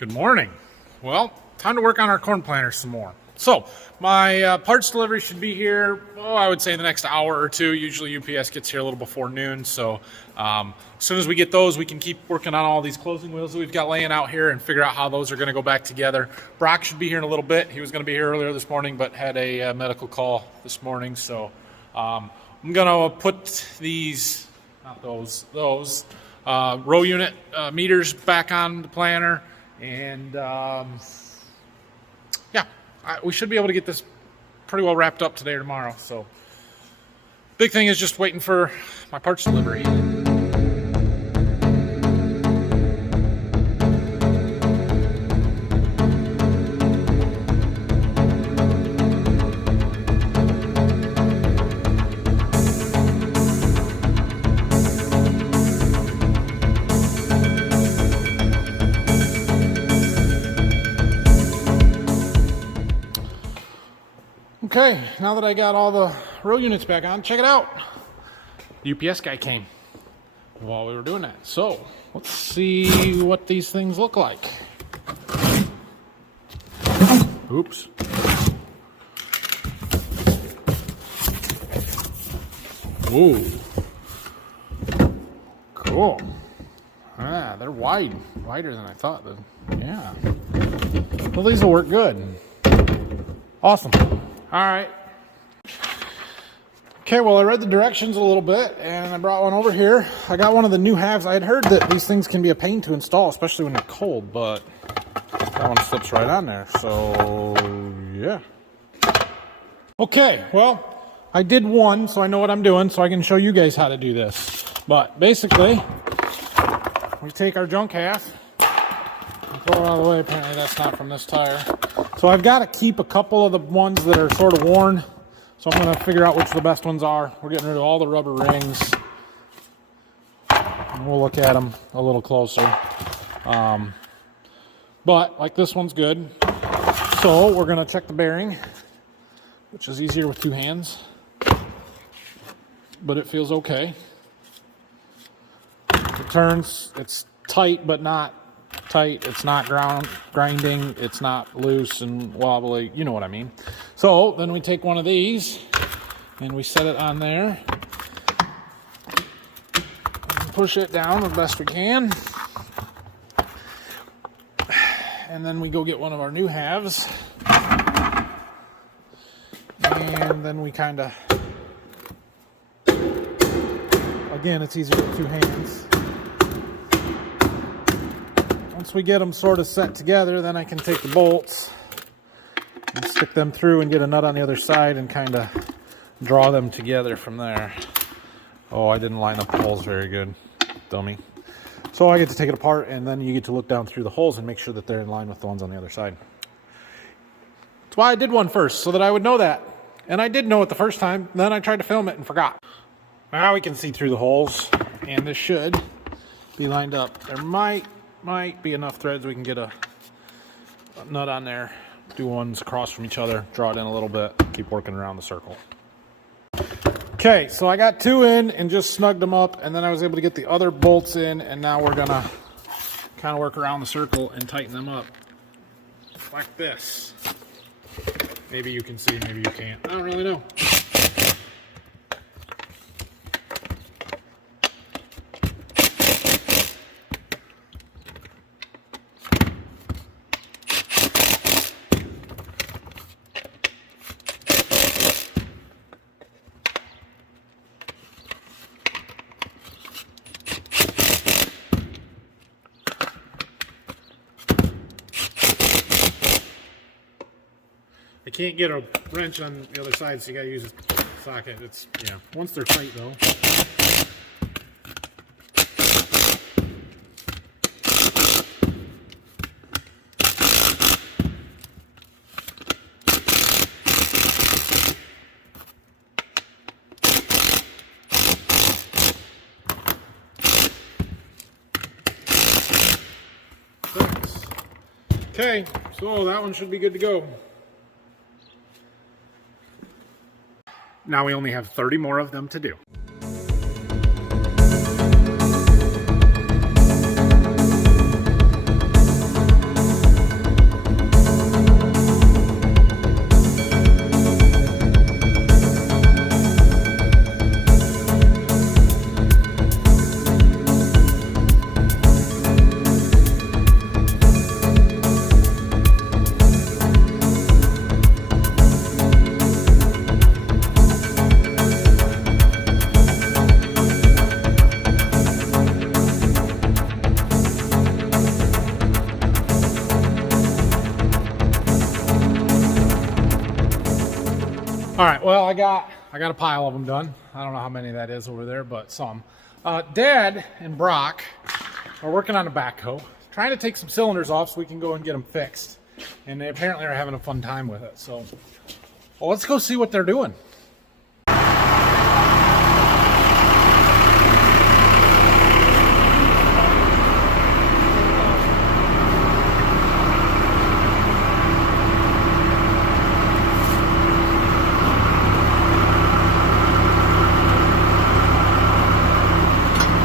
Good morning. Well, time to work on our corn planter some more. So my parts delivery should be here, I would say in the next hour or two. Usually UPS gets here a little before noon. So as soon as we get those, we can keep working on all these closing wheels that we've got laying out here and figure out how those are going to go back together. Brock should be here in a little bit. He was going to be here earlier this morning, but had a medical call this morning. So I'm going to put these, not those row unit meters back on the planter. And yeah, we should be able to get this pretty well wrapped up today or tomorrow. So big thing is just waiting for my parts delivery. Okay, now that I got all the row units back on, check it out. The UPS guy came while we were doing that. So let's see what these things look like. Oops. Whoa. Cool. Ah, they're wider than I thought. Yeah. Well, these will work good. Awesome. All right. Okay, well, I read the directions a little bit, and I brought one over here. I got one of the new halves. I had heard that these things can be a pain to install, especially when they're cold, but that one slips right on there, so yeah. Okay, well, I did one, so I know what I'm doing, so I can show you guys how to do this. But basically, we take our junk half and throw it out of the way. Apparently that's not from this tire. So I've got to keep a couple of the ones that are sort of worn. So I'm going to figure out which the best ones are. We're getting rid of all the rubber rings. And we'll look at them a little closer. But like this one's good. So we're going to check the bearing, which is easier with two hands. But it feels okay. It turns, it's tight but not tight. It's not grinding. It's not loose and wobbly. You know what I mean. So then we take one of these and we set it on there and push it down the best we can. And then we go get one of our new halves. And then we kind of, again, it's easier with two hands. Once we get them sort of set together, then I can take the bolts and stick them through and get a nut on the other side and kind of draw them together from there. Oh, I didn't line up the holes very good, dummy. So I get to take it apart, and then you get to look down through the holes and make sure that they're in line with the ones on the other side. That's why I did one first, so that I would know that. And I did know it the first time, then I tried to film it and forgot. Now we can see through the holes, and this should be lined up. There might be enough threads we can get a nut on there, do ones across from each other, draw it in a little bit, keep working around the circle. Okay, so I got two in and just snugged them up, and then I was able to get the other bolts in, and now we're gonna kind of work around the circle and tighten them up like this. Maybe you can see, maybe you can't. I don't really know. I can't get a wrench on the other side, so you gotta use a socket. It's, yeah, once they're tight though. Thanks. Okay, so that one should be good to go. Now we only have 30 more of them to do. All right, well, I got a pile of them done. I don't know how many that is over there, but some. Dad and Brock are working on a backhoe, trying to take some cylinders off so we can go and get them fixed. And they apparently are having a fun time with it. So, well, let's go see what they're doing.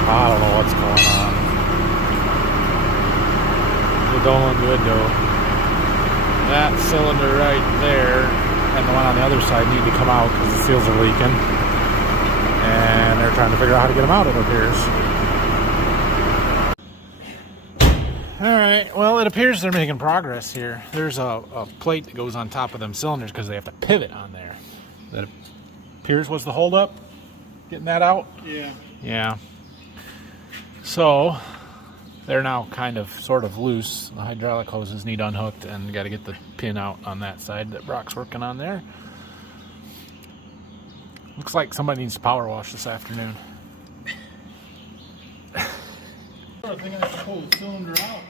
I don't know what's going on. It don't look good though. That cylinder right there and the one on the other side need to come out because the seals are leaking. And they're trying to figure out how to get them out, it appears. Alright, well, it appears they're making progress here. There's a plate that goes on top of them cylinders because they have to pivot on there. That appears was the holdup. Getting that out? Yeah. Yeah. So they're now kind of sort of loose. The hydraulic hoses need unhooked and got to get the pin out on that side that Brock's working on there. Looks like somebody needs to power wash this afternoon. I think I have to pull the cylinder out.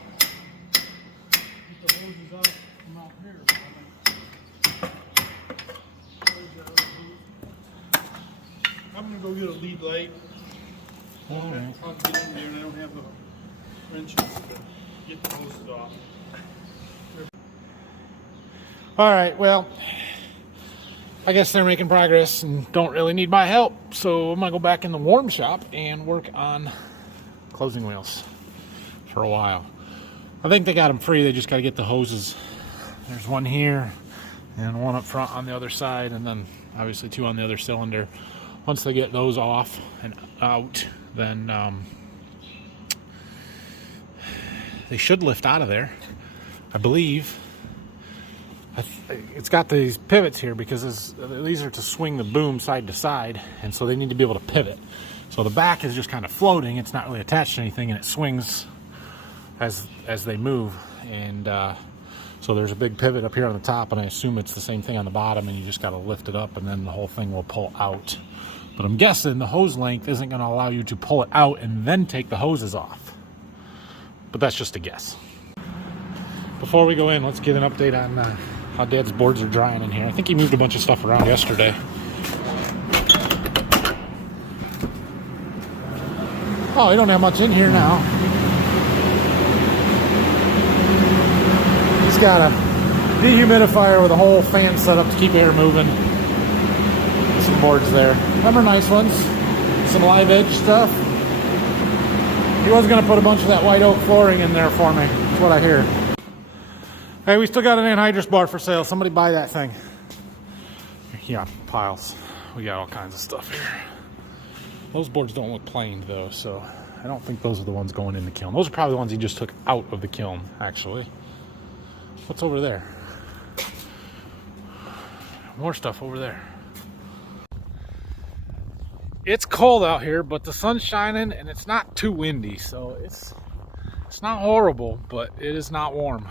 Get the hoses out from out here. I'm going to go get a lead light. All right. I'll get in there and I don't have the wrenches to get the hoses off. All right, well, I guess they're making progress and don't really need my help. So I'm going to go back in the warm shop and work on closing wheels for a while. I think they got them free. They just got to get the hoses. There's one here and one up front on the other side, and then obviously two on the other cylinder. Once they get those off and out, then they should lift out of there, I believe. It's got these pivots here because these are to swing the boom side to side, and so they need to be able to pivot. So the back is just kind of floating. It's not really attached to anything, and it swings as they move. And so there's a big pivot up here on the top, and I assume it's the same thing on the bottom, and you just got to lift it up, and then the whole thing will pull out. But I'm guessing the hose length isn't going to allow you to pull it out and then take the hoses off. But that's just a guess. Before we go in, let's get an update on how Dad's boards are drying in here. I think he moved a bunch of stuff around yesterday. Oh, we don't have much in here now. He's got a dehumidifier with a whole fan set up to keep air moving. Some boards there. Them are nice ones. Some live edge stuff. He was going to put a bunch of that white oak flooring in there for me. That's what I hear. Hey, we still got an anhydrous bar for sale. Somebody buy that thing. Yeah, piles. We got all kinds of stuff here. Those boards don't look planed though, so I don't think those are the ones going in the kiln. Those are probably the ones he just took out of the kiln, actually. What's over there? More stuff over there. It's cold out here, but the sun's shining and it's not too windy, so it's not horrible, but it is not warm.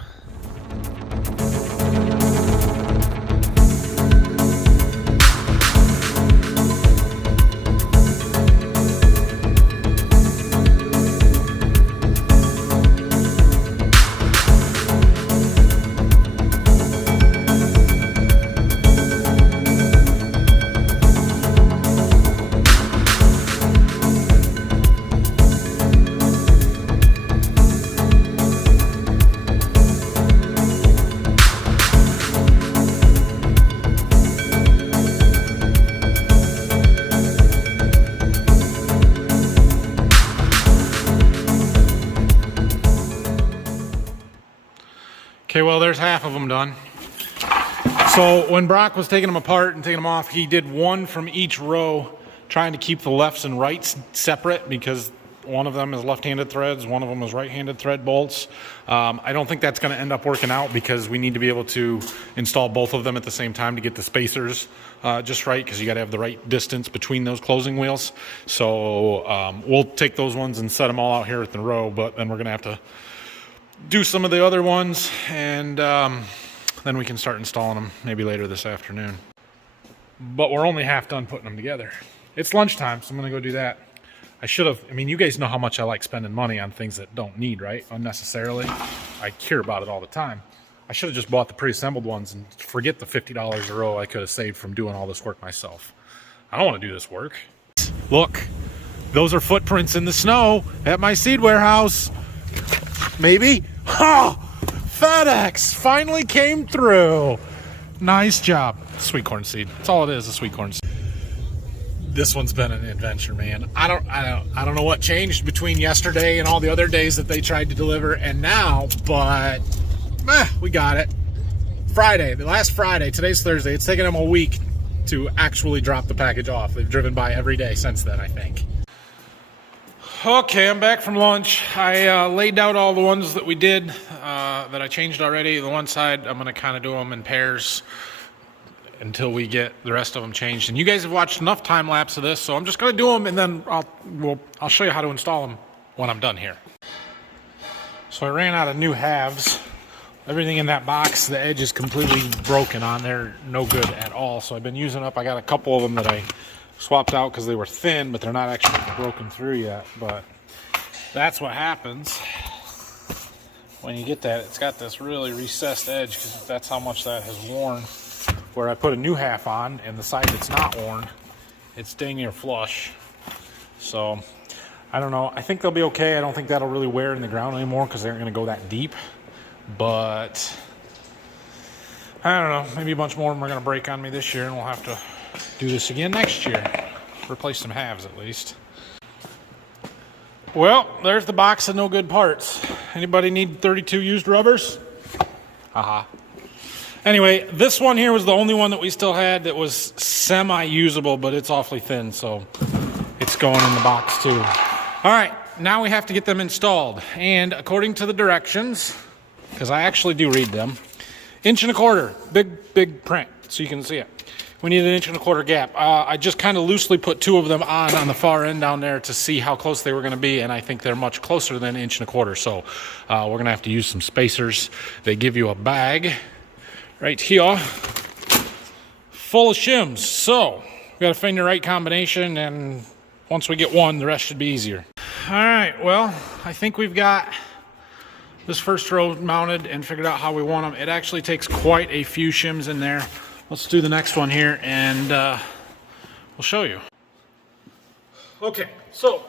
Okay, well, there's half of them done. So when Brock was taking them apart and taking them off, he did one from each row, trying to keep the lefts and rights separate because one of them is left-handed threads, one of them is right-handed thread bolts. I don't think that's going to end up working out because we need to be able to install both of them at the same time to get the spacers just right, because you got to have the right distance between those closing wheels. So we'll take those ones and set them all out here at the row, but then we're going to have to do some of the other ones, and then we can start installing them maybe later this afternoon. but we're only half done putting them together. It's lunchtime, so I'm gonna go do that. I should have, I mean, you guys know how much I like spending money on things that don't need, right? Unnecessarily. I care about it all the time. I should have just bought the pre-assembled ones and forget the $50 a row I could have saved from doing all this work myself. I don't want to do this work. Look, those are footprints in the snow at my seed warehouse. Maybe? Oh, FedEx finally came through. Nice job. Sweet corn seed. That's all it is, a sweet corn seed. This one's been an adventure, man. I don't know what changed between yesterday and all the other days that they tried to deliver and now, but we got it. Friday, the last Friday, today's Thursday. It's taken them a week to actually drop the package off. They've driven by every day since then, I think. Okay, I'm back from lunch. I laid out all the ones that we did, that I changed already. The one side, I'm gonna kind of do them in pairs until we get the rest of them changed. And you guys have watched enough time lapse of this, so I'm just gonna do them and then I'll show you how to install them when I'm done here. So I ran out of new halves. Everything in that box, the edge is completely broken on there, no good at all. So I've been using up, I got a couple of them that I swapped out because they were thin, but they're not actually broken through yet. But that's what happens when you get that. It's got this really recessed edge because that's how much that has worn. Where I put a new half on, and the side that's not worn, it's dang near flush. So, I don't know. I think they'll be okay. I don't think that'll really wear in the ground anymore because they aren't going to go that deep. But, I don't know. Maybe a bunch more of them are going to break on me this year, and we'll have to do this again next year. Replace some halves at least. Well, there's the box of no good parts. Anybody need 32 used rubbers? Haha. Anyway, this one here was the only one that we still had that was semi-usable, but it's awfully thin, so it's going in the box too. All right, now we have to get them installed. And according to the directions, because I actually do read them, 1.25 inches, big print, so you can see it. We need an 1.25 inch gap. I just kind of loosely put 2 of them on the far end down there to see how close they were going to be, and I think they're much closer than 1.25 inches. So we're going to have to use some spacers. They give you a bag right here full of shims. So we got to find the right combination, and once we get one, the rest should be easier. All right, well, I think we've got this first row mounted and figured out how we want them. It actually takes quite a few shims in there. Let's do the next one here, and we'll show you. Okay, so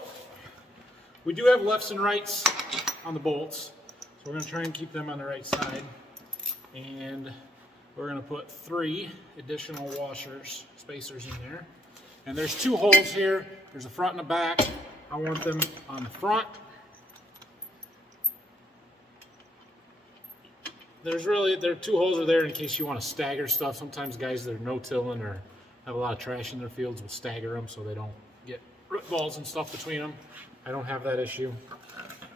we do have lefts and rights on the bolts, so we're going to try and keep them on the right side. And we're going to put 3 additional washers, spacers in there. And there's 2 holes here. There's a front and a back. I want them on the front. There are 2 holes are there in case you want to stagger stuff. Sometimes guys that are no-tilling or have a lot of trash in their fields will stagger them so they don't get root balls and stuff between them. I don't have that issue.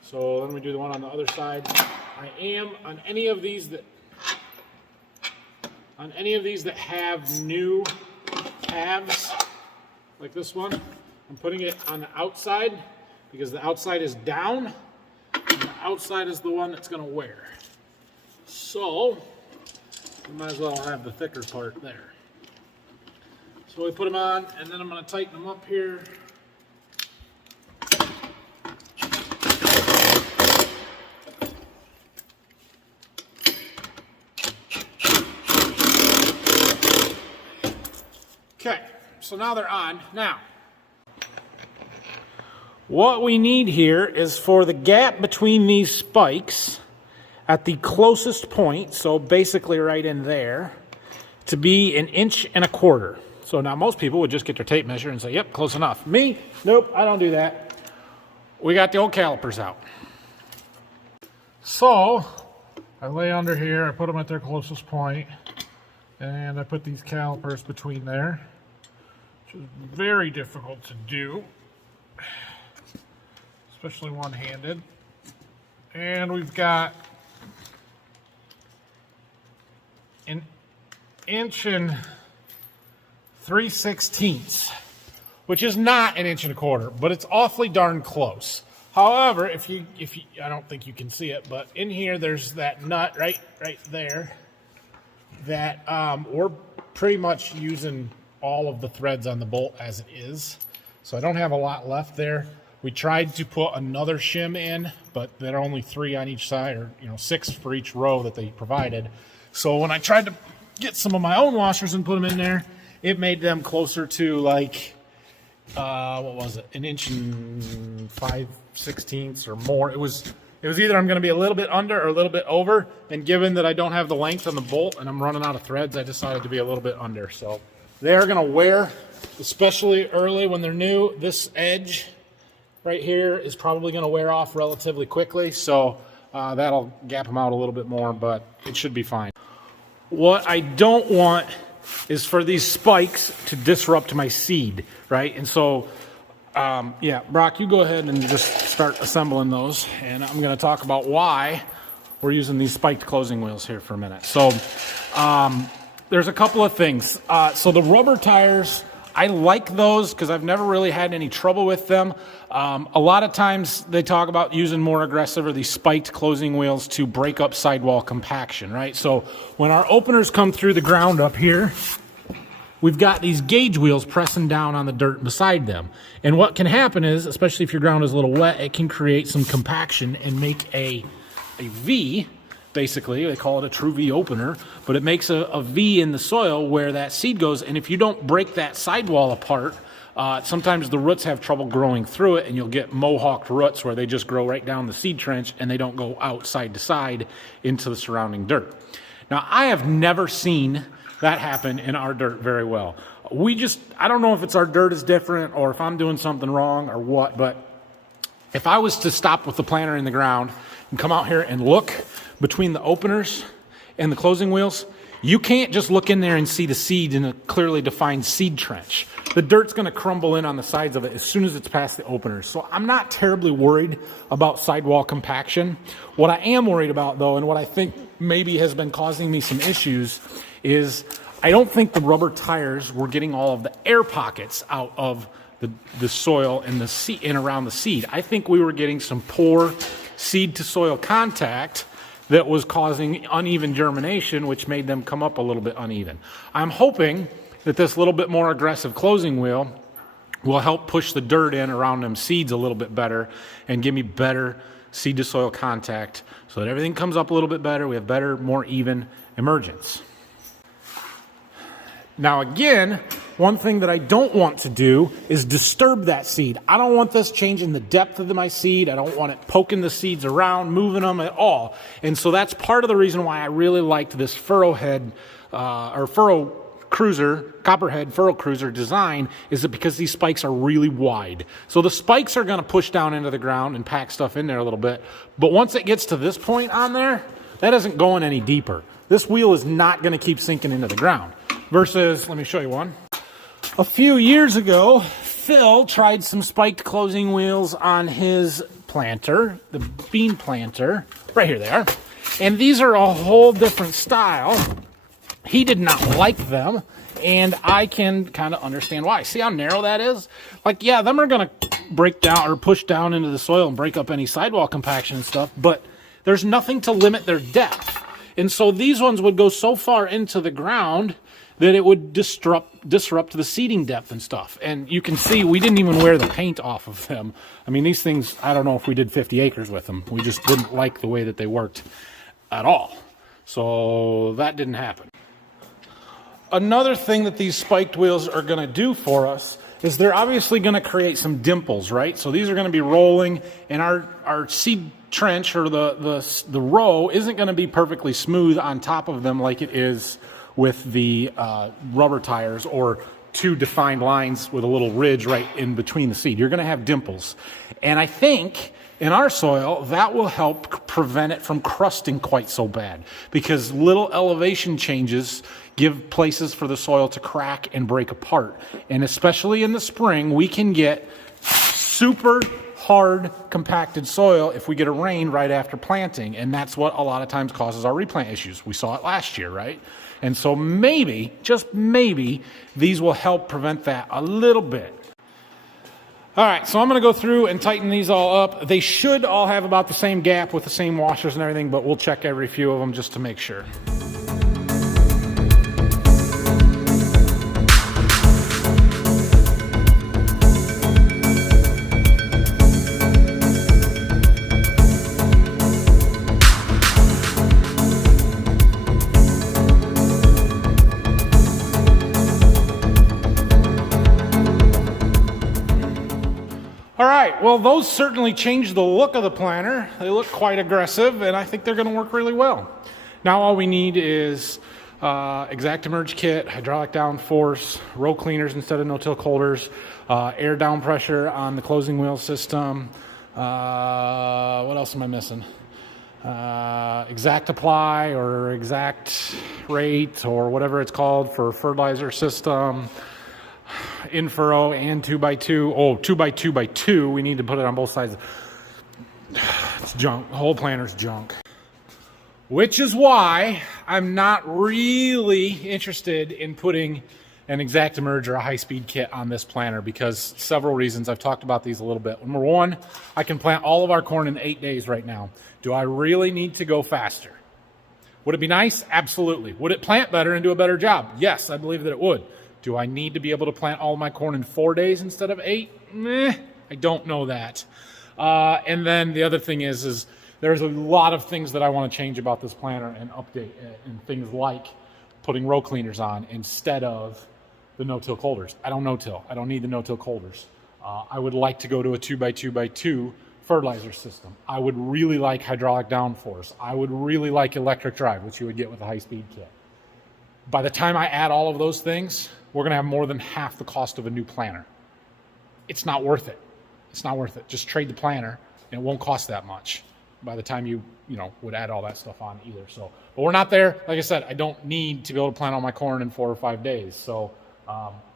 So then we do the one on the other side. I am on any of these that have new tabs, like this one, I'm putting it on the outside because the outside is down and the outside is the one that's going to wear. So we might as well have the thicker part there. So we put them on, and then I'm going to tighten them up here. Okay, so now they're on. Now, what we need here is for the gap between these spikes at the closest point, so basically right in there, to be 1.25 inches. So now most people would just get their tape measure and say, yep, close enough. Me? Nope, I don't do that. We got the old calipers out. So I lay under here, I put them at their closest point, and I put these calipers between there, which is very difficult to do, especially one-handed. And we've got 1 inch 3/16, which is not 1.25 inches, but it's awfully darn close. However, if you, I don't think you can see it, but in here there's that nut right there that we're pretty much using all of the threads on the bolt as it is. So I don't have a lot left there. We tried to put another shim in, but there are only 3 on each side, or 6 for each row that they provided. So when I tried to get some of my own washers and put them in there, it made them closer to like, what was it, 1 inch and 5/16 or more. It was either I'm going to be a little bit under or a little bit over, and given that I don't have the length on the bolt and I'm running out of threads, I decided to be a little bit under. So they're going to wear, especially early when they're new. This edge right here is probably going to wear off relatively quickly, so that'll gap them out a little bit more, but it should be fine. What I don't want is for these spikes to disrupt my seed, right? And so, yeah, Brock, you go ahead and just start assembling those, and I'm going to talk about why we're using these spiked closing wheels here for a minute. So, there's a couple of things. So the rubber tires, I like those because I've never really had any trouble with them. A lot of times they talk about using more aggressive or these spiked closing wheels to break up sidewall compaction, right? So when our openers come through the ground up here, we've got these gauge wheels pressing down on the dirt beside them. And what can happen is, especially if your ground is a little wet, it can create some compaction and make a V. Basically, they call it a true V opener, but it makes a V in the soil where that seed goes. And if you don't break that sidewall apart, sometimes the roots have trouble growing through it, and you'll get mohawked roots where they just grow right down the seed trench and they don't go out side to side into the surrounding dirt. Now, I have never seen that happen in our dirt very well. I don't know if it's our dirt is different or if I'm doing something wrong or what, but if I was to stop with the planter in the ground and come out here and look between the openers and the closing wheels, you can't just look in there and see the seed in a clearly defined seed trench. The dirt's going to crumble in on the sides of it as soon as it's past the openers. So I'm not terribly worried about sidewall compaction. What I am worried about, though, and what I think maybe has been causing me some issues, is I don't think the rubber tires were getting all of the air pockets out of the soil and the seed and around the seed. I think we were getting some poor seed to soil contact that was causing uneven germination, which made them come up a little bit uneven. I'm hoping that this little bit more aggressive closing wheel will help push the dirt in around them seeds a little bit better and give me better seed to soil contact so that everything comes up a little bit better. We have better, more even emergence. Now again, one thing that I don't want to do is disturb that seed. I don't want this changing the depth of my seed. I don't want it poking the seeds around, moving them at all. And so that's part of the reason why I really liked this furrow head or furrow cruiser, copperhead furrow cruiser design, is that because these spikes are really wide. So the spikes are going to push down into the ground and pack stuff in there a little bit. But once it gets to this point on there, that isn't going any deeper. This wheel is not going to keep sinking into the ground. Versus, let me show you one. A few years ago, Phil tried some spiked closing wheels on his planter, the bean planter. Right here they are. And these are a whole different style. He did not like them, and I can kind of understand why. See how narrow that is? Like, yeah, them are going to break down or push down into the soil and break up any sidewall compaction and stuff, but there's nothing to limit their depth. And so these ones would go so far into the ground that it would disrupt the seeding depth and stuff. And you can see we didn't even wear the paint off of them. I mean, these things, I don't know if we did 50 acres with them. We just didn't like the way that they worked at all. So that didn't happen. Another thing that these spiked wheels are going to do for us is they're obviously going to create some dimples, right? So these are going to be rolling, and our seed trench or the row isn't going to be perfectly smooth on top of them like it is with the rubber tires or two defined lines with a little ridge right in between the seed. You're going to have dimples. And I think in our soil, that will help prevent it from crusting quite so bad, because little elevation changes give places for the soil to crack and break apart. And especially in the spring, we can get super hard compacted soil if we get a rain right after planting. And that's what a lot of times causes our replant issues. We saw it last year, right? And so maybe, just maybe, these will help prevent that a little bit. All right, so I'm going to go through and tighten these all up. They should all have about the same gap with the same washers and everything, but we'll check every few of them just to make sure. right, well, those certainly changed the look of the planter. They look quite aggressive, and I think they're going to work really well. Now all we need is exact emerge kit, hydraulic downforce, row cleaners instead of no-till holders, air down pressure on the closing wheel system. What else am I missing? Exact apply or exact rate or whatever it's called for fertilizer system. In furrow and 2x2. Oh, 2x2x2. We need to put it on both sides. It's junk. The whole planter's junk. Which is why I'm not really interested in putting an exact emerge or a high-speed kit on this planter, because several reasons. I've talked about these a little bit. Number one, I can plant all of our corn in 8 days right now. Do I really need to go faster? Would it be nice? Absolutely. Would it plant better and do a better job? Yes, I believe that it would. Do I need to be able to plant all my corn in 4 days instead of 8? I don't know that. And then the other thing is there's a lot of things that I want to change about this planter and update it, and things like putting row cleaners on instead of the no-till holders. I don't no-till. I don't need the no-till holders. I would like to go to a 2x2x2 fertilizer system. I would really like hydraulic downforce. I would really like electric drive, which you would get with a high-speed kit. By the time I add all of those things, we're going to have more than half the cost of a new planter. It's not worth it. It's not worth it. Just trade the planter, and it won't cost that much by the time you would add all that stuff on either. So, but we're not there. Like I said, I don't need to be able to plant all my corn in 4 or 5 days. So,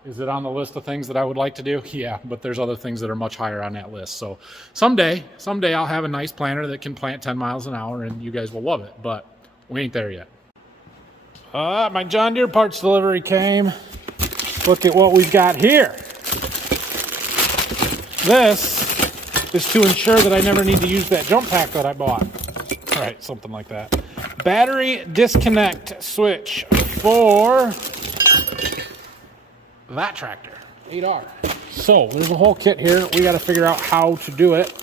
is it on the list of things that I would like to do? Yeah, but there's other things that are much higher on that list. So someday I'll have a nice planter that can plant 10 miles an hour, and you guys will love it. But we ain't there yet. My John Deere parts delivery came. Look at what we've got here. This is to ensure that I never need to use that jump pack that I bought. Right, something like that. Battery disconnect switch for that tractor, 8R. So there's a whole kit here. We got to figure out how to do it.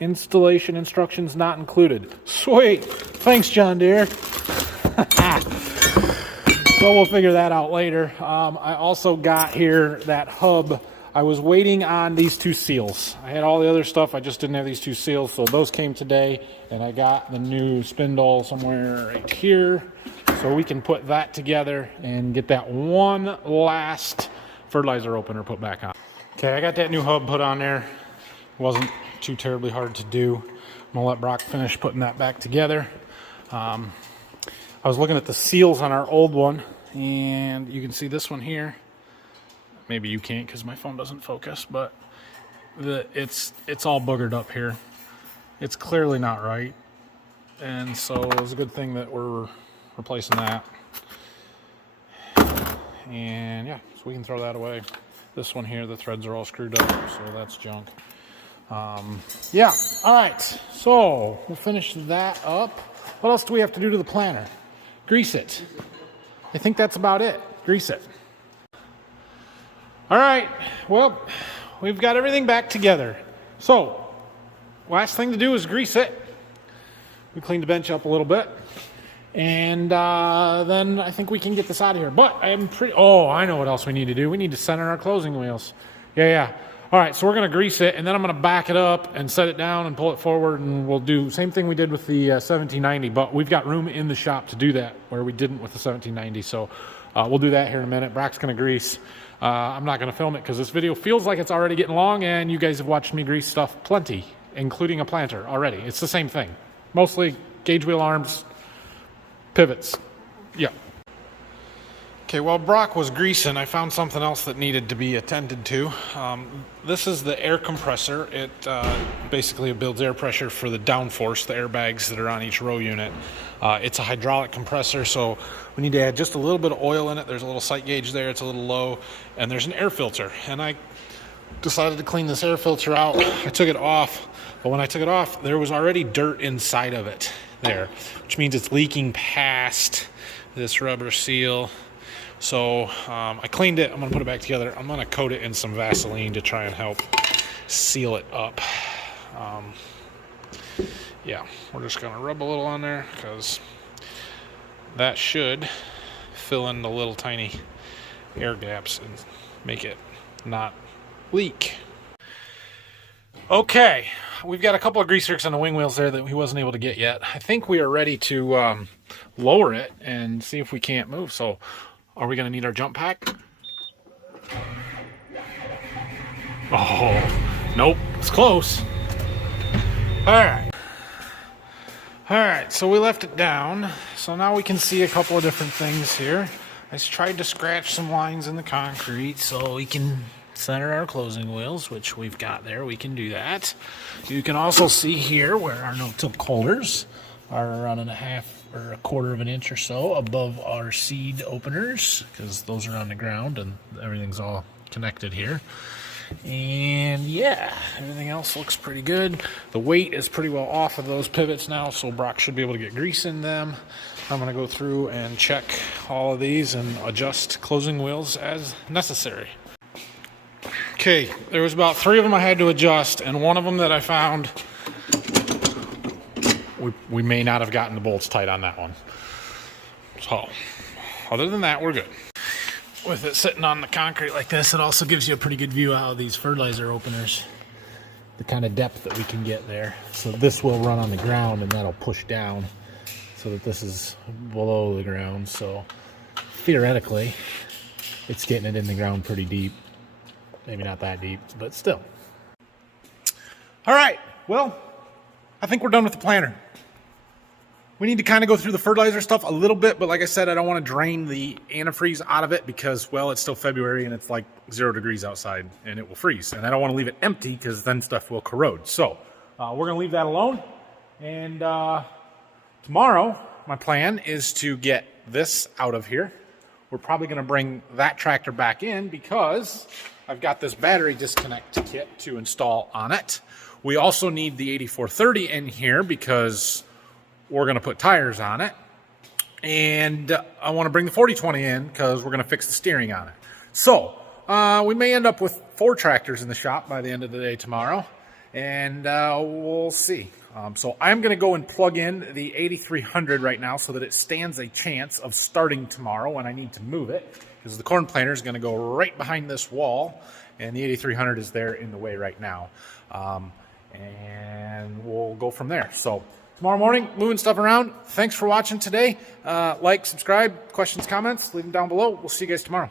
Installation instructions not included. Sweet. Thanks, John Deere. So we'll figure that out later. I also got here that hub. I was waiting on these 2 seals. I had all the other stuff. I just didn't have these 2 seals. So those came today, and I got the new spindle somewhere right here. So we can put that together and get that one last fertilizer opener put back on. Okay, I got that new hub put on there. It wasn't too terribly hard to do. I'm gonna let Brock finish putting that back together. I was looking at the seals on our old one, and you can see this one here. Maybe you can't because my phone doesn't focus, but it's all boogered up here. It's clearly not right, and so it's a good thing that we're replacing that. And yeah, so we can throw that away. This one here, the threads are all screwed up, so that's junk. Yeah, all right, so we'll finish that up. What else do we have to do to the planter? Grease it. I think that's about it. Grease it. All right, well, we've got everything back together. So, last thing to do is grease it. We cleaned the bench up a little bit. And then I think we can get this out of here. But I'm I know what else we need to do. We need to center our closing wheels. Yeah. All right, so we're going to grease it, and then I'm going to back it up and set it down and pull it forward, and we'll do same thing we did with the 1790, but we've got room in the shop to do that where we didn't with the 1790, so we'll do that here in a minute. Brock's going to grease. I'm not going to film it because this video feels like it's already getting long, and you guys have watched me grease stuff plenty, including a planter already. It's the same thing. Mostly gauge wheel arms, pivots. Yeah. Okay, while Brock was greasing, I found something else that needed to be attended to. This is the air compressor. It basically builds air pressure for the downforce, the airbags that are on each row unit. It's a hydraulic compressor, so we need to add just a little bit of oil in it. There's a little sight gauge there. It's a little low, and there's an air filter. And I decided to clean this air filter out. I took it off, but when I took it off, there was already dirt inside of it there, which means it's leaking past this rubber seal. So I cleaned it. I'm going to put it back together. I'm going to coat it in some Vaseline to try and help seal it up. Yeah, we're just going to rub a little on there because that should fill in the little tiny air gaps and make it not leak. Okay, we've got a couple of grease zerks on the wing wheels there that he wasn't able to get yet. I think we are ready to lower it and see if we can't move. So, are we going to need our jump pack? Oh, nope, it's close. All right, so we left it down. So now we can see a couple of different things here. I just tried to scratch some lines in the concrete so we can center our closing wheels, which we've got there. We can do that. You can also see here where our no-tilt holders are running a half or a quarter of an inch or so above our seed openers, because those are on the ground and everything's all connected here. And yeah, everything else looks pretty good. The weight is pretty well off of those pivots now, so Brock should be able to get grease in them. I'm going to go through and check all of these and adjust closing wheels as necessary. Okay, there was about 3 of them I had to adjust, and one of them that I found, we may not have gotten the bolts tight on that one. So, other than that, we're good. With it sitting on the concrete like this, it also gives you a pretty good view of how these fertilizer openers, the kind of depth that we can get there. So this will run on the ground and that'll push down so that this is below the ground. So theoretically, it's getting it in the ground pretty deep. Maybe not that deep, but still. All right, well, I think we're done with the planter. We need to kind of go through the fertilizer stuff a little bit, but like I said, I don't want to drain the antifreeze out of it because, well, it's still February and it's like 0 degrees outside and it will freeze. And I don't want to leave it empty because then stuff will corrode. So we're going to leave that alone. And tomorrow, my plan is to get this out of here. We're probably going to bring that tractor back in because I've got this battery disconnect kit to install on it. We also need the 8430 in here because we're going to put tires on it. And I want to bring the 4020 in because we're going to fix the steering on it. So we may end up with 4 tractors in the shop by the end of the day tomorrow. And we'll see. So I'm going to go and plug in the 8300 right now so that it stands a chance of starting tomorrow when I need to move it. Because the corn planter is going to go right behind this wall. And the 8300 is there in the way right now. And we'll go from there. So tomorrow morning, moving stuff around. Thanks for watching today. Like, subscribe, questions, comments, leave them down below. We'll see you guys tomorrow.